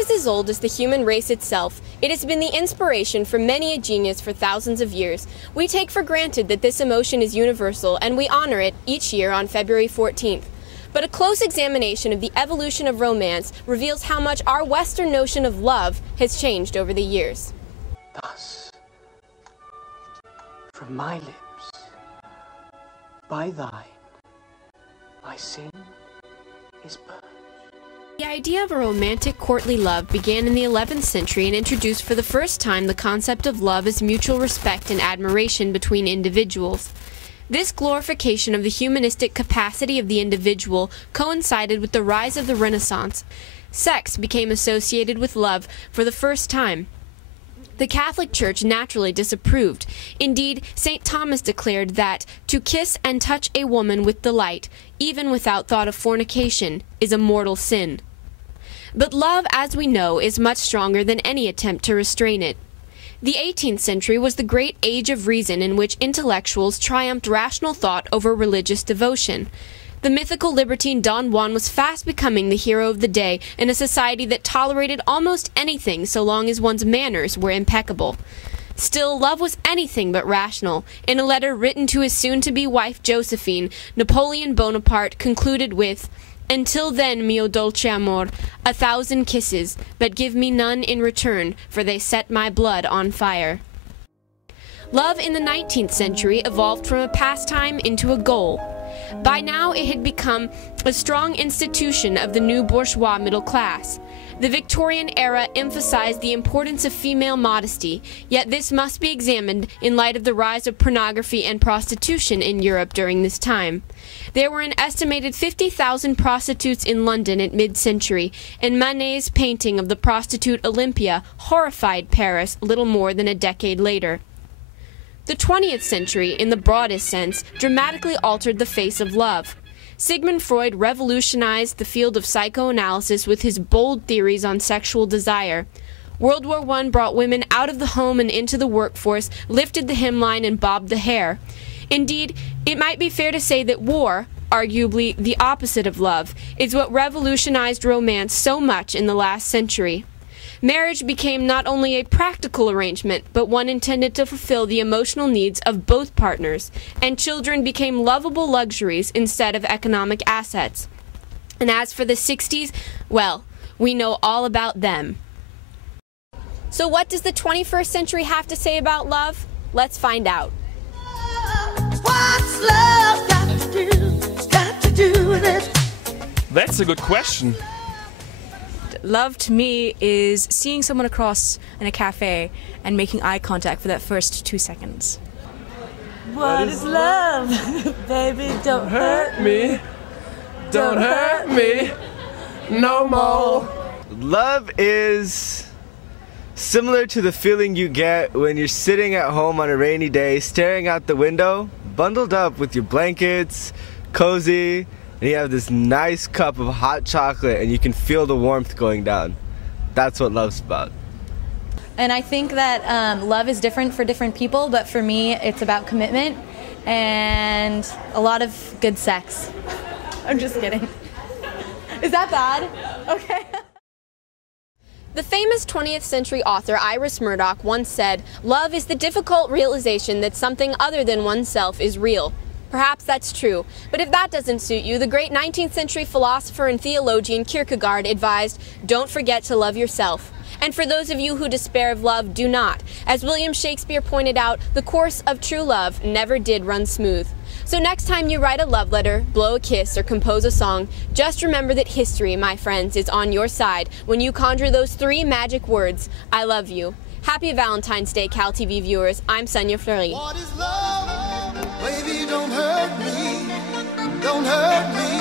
is as old as the human race itself. It has been the inspiration for many a genius for thousands of years. We take for granted that this emotion is universal, and we honor it each year on February 14th. But a close examination of the evolution of romance reveals how much our Western notion of love has changed over the years. Thus, from my lips, by thine, my sin is purged. The idea of a romantic courtly love began in the 11th century and introduced for the first time the concept of love as mutual respect and admiration between individuals. This glorification of the humanistic capacity of the individual coincided with the rise of the Renaissance. Sex became associated with love for the first time. The Catholic Church naturally disapproved. Indeed, St. Thomas declared that to kiss and touch a woman with delight, even without thought of fornication, is a mortal sin. But love, as we know, is much stronger than any attempt to restrain it. The 18th century was the great age of reason in which intellectuals triumphed rational thought over religious devotion. The mythical libertine Don Juan was fast becoming the hero of the day in a society that tolerated almost anything so long as one's manners were impeccable. Still, love was anything but rational. In a letter written to his soon-to-be wife Josephine, Napoleon Bonaparte concluded with, "Until then, mio dolce amor, 1,000 kisses, but give me none in return, for they set my blood on fire." Love in the 19th century evolved from a pastime into a goal. By now, it had become a strong institution of the new bourgeois middle class. The Victorian era emphasized the importance of female modesty, yet this must be examined in light of the rise of pornography and prostitution in Europe during this time. There were an estimated 50,000 prostitutes in London at mid-century, and Manet's painting of the prostitute Olympia horrified Paris little more than a decade later. The 20th century, in the broadest sense, dramatically altered the face of love. Sigmund Freud revolutionized the field of psychoanalysis with his bold theories on sexual desire. World War I brought women out of the home and into the workforce, lifted the hemline and bobbed the hair. Indeed, it might be fair to say that war, arguably the opposite of love, is what revolutionized romance so much in the last century. Marriage became not only a practical arrangement, but one intended to fulfill the emotional needs of both partners, and children became lovable luxuries instead of economic assets. And as for the 60s, well, we know all about them. So what does the 21st century have to say about love? Let's find out. What's love got to do with it? That's a good question. Love to me is seeing someone across in a cafe and making eye contact for that first 2 seconds. What is love? Baby, don't hurt me. Don't hurt me no more. Love is similar to the feeling you get when you're sitting at home on a rainy day, staring out the window, bundled up with your blankets, cozy, and you have this nice cup of hot chocolate and you can feel the warmth going down. That's what love's about. And I think that love is different for different people, but for me, it's about commitment and a lot of good sex. I'm just kidding. Is that bad? Okay. The famous 20th century author Iris Murdoch once said, "Love is the difficult realization that something other than oneself is real." Perhaps that's true, but if that doesn't suit you, the great 19th century philosopher and theologian Kierkegaard advised, "Don't forget to love yourself." And for those of you who despair of love, do not. As William Shakespeare pointed out, the course of true love never did run smooth. So next time you write a love letter, blow a kiss, or compose a song, just remember that history, my friends, is on your side when you conjure those 3 magic words, "I love you." Happy Valentine's Day, CalTV viewers. I'm Sonia Fleury. What is love? Baby, don't hurt me. Don't hurt me.